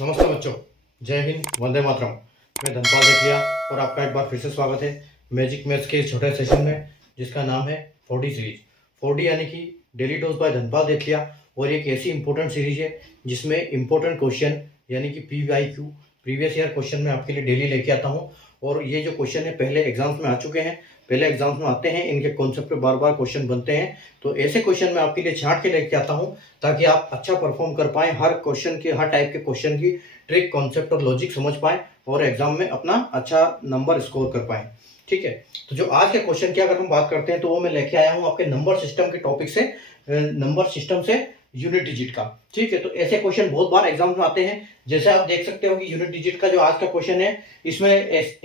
नमस्कार बच्चों, जय हिंद, वंदे मातरम। मैं धनपाल देखिया और आपका एक बार फिर से स्वागत है मैजिक मैथ्स के इस छोटे सेशन में, जिसका नाम है 4D सीरीज। 4D यानी कि डेली डोज बाय धनपाल देखिया। और एक ऐसी इंपॉर्टेंट सीरीज है जिसमें इंपॉर्टेंट क्वेश्चन यानी कि PYQ प्रीवियस ईयर क्वेश्चन मैं आपके लिए डेली लेके आता हूँ। और ये जो क्वेश्चन है पहले एग्जाम्स में आ चुके हैं, पहले एग्जाम्स में आते हैं, इनके कॉन्सेप्ट पे बार बार क्वेश्चन बनते हैं। तो ऐसे क्वेश्चन मैं आपके लिए छांट के लेके आता हूँ ताकि आप अच्छा परफॉर्म कर पाएं, हर क्वेश्चन की, हर टाइप के क्वेश्चन की ट्रिक, कॉन्सेप्ट और लॉजिक समझ पाएं और एग्जाम में अपना अच्छा नंबर स्कोर कर पाएं। ठीक है, तो जो आज के क्वेश्चन की अगर हम बात करते हैं तो वो मैं लेके आया हूँ आपके नंबर सिस्टम के टॉपिक से, नंबर सिस्टम से यूनिट डिजिट का। ठीक है, तो ऐसे क्वेश्चन बहुत बार एग्जाम में आते हैं। जैसे आप देख सकते हो कि यूनिट डिजिट का जो आज का क्वेश्चन है, इसमें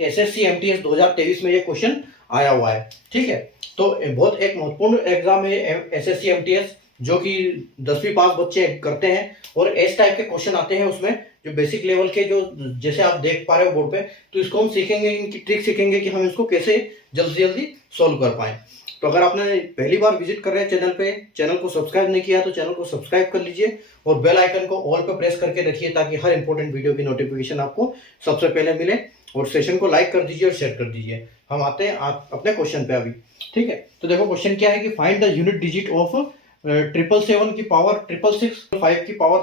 SSC MTS 2023 में ये क्वेश्चन आया हुआ है। ठीक है, तो बहुत एक महत्वपूर्ण एग्जाम है SSC MTS, जो कि 10वीं पास बच्चे करते हैं। और इस टाइप के क्वेश्चन आते हैं उसमें, जो बेसिक लेवल के, जो जैसे आप देख पा रहे हो बोर्ड पे, तो इसको हम सीखेंगे, इनकी ट्रिक सीखेंगे कि हम इसको कैसे जल्दी जल्दी सोल्व कर पाए। तो अगर आपने पहली बार विजिट कर रहे हैं चैनल पे, चैनल को सब्सक्राइब नहीं किया तो चैनल को सब्सक्राइब कर लीजिए और बेल आइकन को ऑल पे प्रेस करके रखिए ताकि हर इंपॉर्टेंट वीडियो की नोटिफिकेशन आपको सबसे पहले मिले। और सेशन को लाइक कर दीजिए और शेयर कर दीजिए। हम आते हैं अपने क्वेश्चन पे अभी। ठीक है, तो देखो क्वेश्चन क्या है कि find the unit digit of 777 की पावर 666, 5 की पावर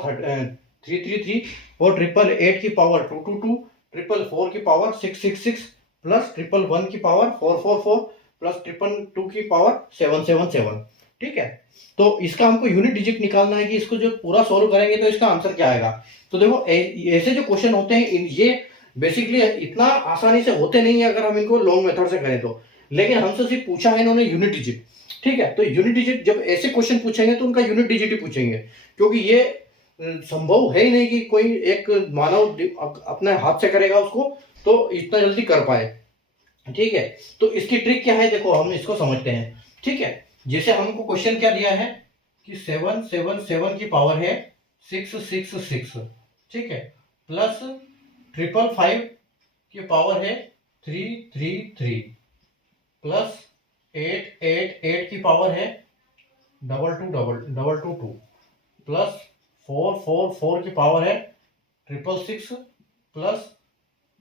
333 और 888 की पावर 222, 444 की पावर 666 प्लस 111 की पावर 444 प्लस 222 की पावर 777। ठीक है, तो इसका हमको यूनिट डिजिट निकालना है कि इसको जो पूरा सोल्व करेंगे तो इसका आंसर क्या आएगा। तो देखो ऐसे जो क्वेश्चन होते हैं ये बेसिकली इतना आसानी से होते नहीं है अगर हम इनको लॉन्ग मेथड से करें तो, लेकिन हमसे सिर्फ पूछा है इन्होंने यूनिट डिजिट। ठीक है, तो यूनिट डिजिट जब ऐसे क्वेश्चन पूछेंगे तो उनका यूनिट डिजिट ही पूछेंगे, क्योंकि ये संभव है ही नहीं कि कोई एक मानव अपने हाथ से करेगा उसको तो इतना जल्दी कर पाए। ठीक है, तो इसकी ट्रिक क्या है, देखो हम इसको समझते हैं। ठीक है, जैसे हमको क्वेश्चन क्या दिया है कि 777 की पावर है 666। ठीक है, प्लस 555 की पावर है 333 प्लस 888 की पावर है 222 प्लस 444 की पावर है 666 प्लस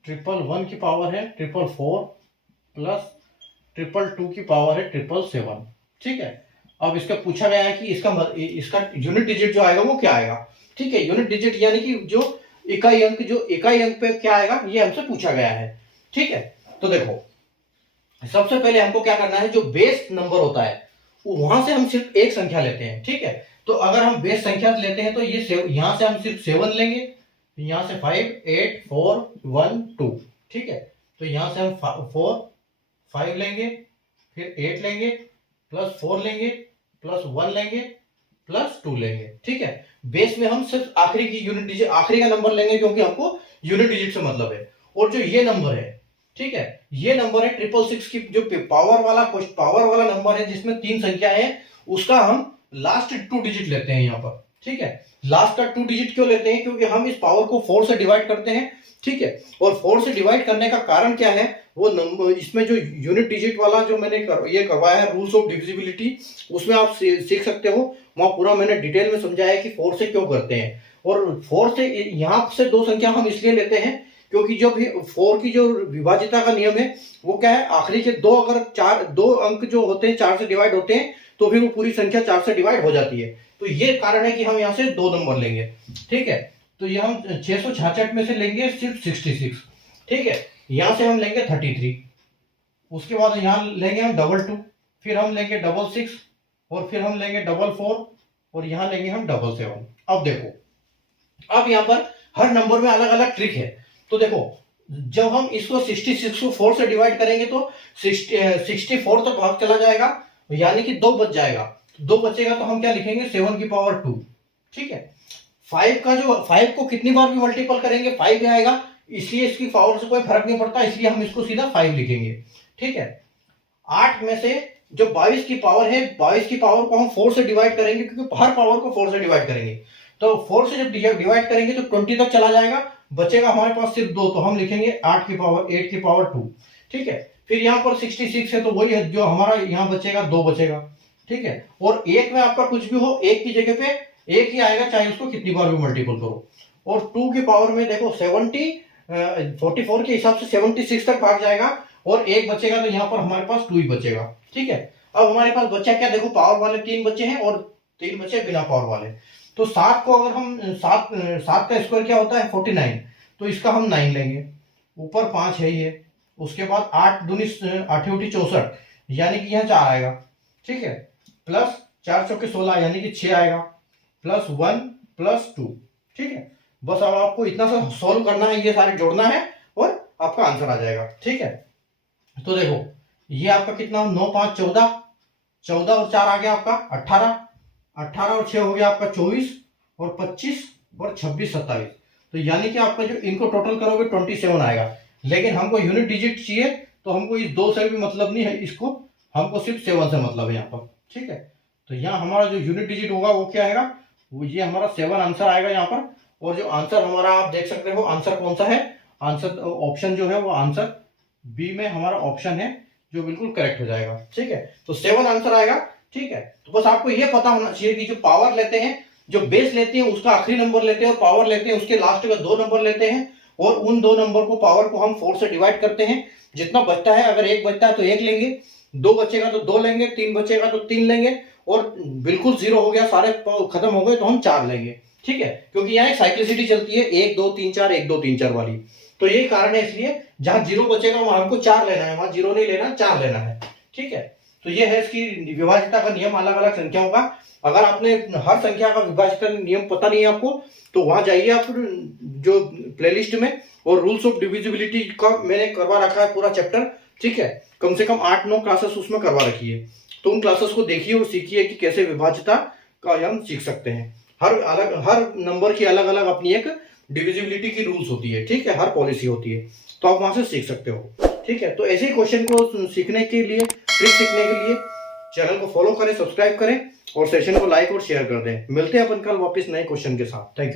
111 की पावर है 444 प्लस 222 की पावर है 777। ठीक है, अब इसका पूछा गया है कि इसका यूनिट डिजिट जो आएगा वो क्या आएगा। ठीक है, यूनिट डिजिट यानी कि जो इकाई अंक पे क्या आएगा ये हमसे पूछा गया है। ठीक है, तो देखो सबसे पहले हमको क्या करना है, जो बेस नंबर होता है वहां से हम सिर्फ एक संख्या लेते हैं। ठीक है, तो अगर हम बेस संख्या लेते हैं तो ये यहां से हम सिर्फ 7 लेंगे, यहां से 5 8 4 1 2। ठीक है, तो यहां से हम 5 लेंगे, फिर 8 लेंगे, प्लस 4 लेंगे, प्लस 1 लेंगे, प्लस 2 लेंगे। ठीक है, बेस में हम सिर्फ आखिरी की यूनिट डिजिट, आखिरी का नंबर लेंगे क्योंकि हमको यूनिट डिजिट से मतलब है। और जो ये नंबर है, ठीक है, ये नंबर है 666 की, जो पावर वाला नंबर है जिसमें 3 संख्या है, उसका हम लास्ट 2 डिजिट लेते हैं यहाँ पर। ठीक है, लास्ट का 2 डिजिट क्यों लेते हैं, क्योंकि हम इस पावर को 4 से डिवाइड करते हैं। ठीक है, और 4 से डिवाइड करने का कारण क्या है, वो नंबर इसमें जो यूनिट डिजिट वाला जो मैंने ये करवाया है रूल्स ऑफ डिविजिबिलिटी, उसमें आप सीख सकते हो। वहां पूरा मैंने डिटेल में समझाया है कि 4 से क्यों करते हैं। और 4 से यहां से 2 संख्या हम इसलिए लेते हैं क्योंकि जो भी 4 की जो विभाज्यता का नियम है वो क्या है, आखिरी के 2 अगर 2 अंक जो होते हैं 4 से डिवाइड होते हैं तो फिर वो पूरी संख्या 4 से डिवाइड हो जाती है। तो ये कारण है कि हम यहाँ से 2 नंबर लेंगे। ठीक है, तो ये हम 666 में से लेंगे सिर्फ 66। ठीक है, यहां से हम लेंगे 33, उसके बाद यहां लेंगे हम 22, फिर हम लेंगे 66 और फिर हम लेंगे 44 और यहां लेंगे हम 77। अब देखो, अब यहां पर हर नंबर में अलग अलग ट्रिक है। तो देखो जब हम इसको 66 को 4 से डिवाइड करेंगे तो 64 तक भाग चला जाएगा, यानी कि 2 बच जाएगा। 2 बचेगा तो हम क्या लिखेंगे, 7 की पावर 2। ठीक है, 5 को कितनी बार भी मल्टीपल करेंगे 5 आएगा, इसलिए इसकी पावर से कोई फर्क नहीं पड़ता, इसलिए हम इसको सीधा 5 लिखेंगे। ठीक है, 8 में से जो 22 की पावर है, 22 की पावर को हम 4 से डिवाइड करेंगे, क्योंकि हर पावर को 4 से डिवाइड करेंगे। तो 4 से जब डिवाइड करेंगे तो 20 तक चला जाएगा, बचेगा हमारे पास सिर्फ 2, तो हम लिखेंगे 8 की पावर 2। ठीक है, फिर यहाँ पर 66 है तो वही है जो हमारा यहाँ बचेगा, 2 बचेगा। ठीक है, और 1 में आपका कुछ भी हो, 1 की जगह पे 1 ही आएगा, चाहे उसको कितनी बार भी मल्टीपल करो। और 2 की पावर में देखो 44 के हिसाब से 76 तक भाग जाएगा और एक बचेगा, तो यहाँ पर हमारे पास 2 ही बचेगा। ठीक है, अब हमारे पास बचा क्या, देखो पावर वाले 3 बचे हैं और 3 बचे बिना पावर वाले। तो 7 को अगर हम 7 का स्क्वायर क्या होता है 49, तो इसका हम 9 लेंगे, ऊपर 5 है ये, उसके बाद 8 दूनी 8 64 यानी कि यहाँ 4 आएगा। ठीक है, प्लस 4 चौके 16 यानी कि 6 आएगा, प्लस 1 प्लस 2। ठीक है, बस अब आपको इतना सा सॉल्व करना है, ये सारे जोड़ना है और आपका आंसर आ जाएगा। ठीक है, तो देखो ये आपका कितना, 9 5 14, 14 और 4 आ गया आपका 18, 18 और 6 हो गया आपका 24, और 25 और 26 27। तो यानी कि आपका जो इनको टोटल करोगे 27 आएगा। लेकिन हमको यूनिट डिजिट चाहिए, तो हमको इस 2 से भी मतलब नहीं है, इसको हमको सिर्फ 7 से मतलब है यहाँ पर। ठीक है, तो यहाँ हमारा जो यूनिट डिजिट होगा वो क्या आएगा, वो ये हमारा 7 आंसर आएगा यहाँ पर। और जो आंसर हमारा आप देख सकते हो आंसर कौन सा है, आंसर ऑप्शन जो है वो आंसर बी में हमारा ऑप्शन है जो बिल्कुल करेक्ट हो जाएगा। ठीक है, तो 7 आंसर आएगा। ठीक है, तो बस आपको ये पता होना चाहिए कि जो पावर लेते हैं, जो बेस लेते हैं उसका आखिरी नंबर लेते हैं, और पावर लेते हैं उसके लास्ट का 2 नंबर लेते हैं, और उन 2 नंबर को पावर को हम 4 से डिवाइड करते हैं। जितना बचता है, अगर 1 बचता है तो 1 लेंगे, 2 बचेगा तो 2 लेंगे, 3 बचेगा तो 3 लेंगे, और बिल्कुल 0 हो गया, सारे खत्म हो गए तो हम 4 लेंगे। ठीक है, क्योंकि यहाँ एक साइक्लिसिटी चलती है 1 2 3 4 1 2 3 4 वाली, तो यही कारण है, इसलिए जहां 0 बचेगा वहां हमको 4 लेना है, वहां 0 नहीं लेना, 4 लेना है। ठीक है, तो ये है इसकी विभाज्यता का नियम अलग अलग संख्याओं का। अगर आपने हर संख्या का विभाज्यता नियम पता नहीं है आपको, तो वहां जाइए आप जो प्लेलिस्ट में, और रूल्स ऑफ डिविजिबिलिटी का मैंने करवा रखा है पूरा चैप्टर। ठीक है, कम से कम 8 9 क्लासेस उसमें करवा रखी है, तो उन क्लासेस को देखिए और सीखिए कि कैसे विभाज्यता का हम सीख सकते हैं। हर नंबर की अलग अलग अपनी एक डिविजिबिलिटी की रूल्स होती है। ठीक है, हर पॉलिसी होती है, तो आप वहां से सीख सकते हो। ठीक है, तो ऐसे ही क्वेश्चन को सीखने के लिए, ट्रिक सीखने के लिए चैनल को फॉलो करें, सब्सक्राइब करें, और सेशन को लाइक और शेयर कर दें। मिलते हैं अपन कल वापस नए क्वेश्चन के साथ। Thank you.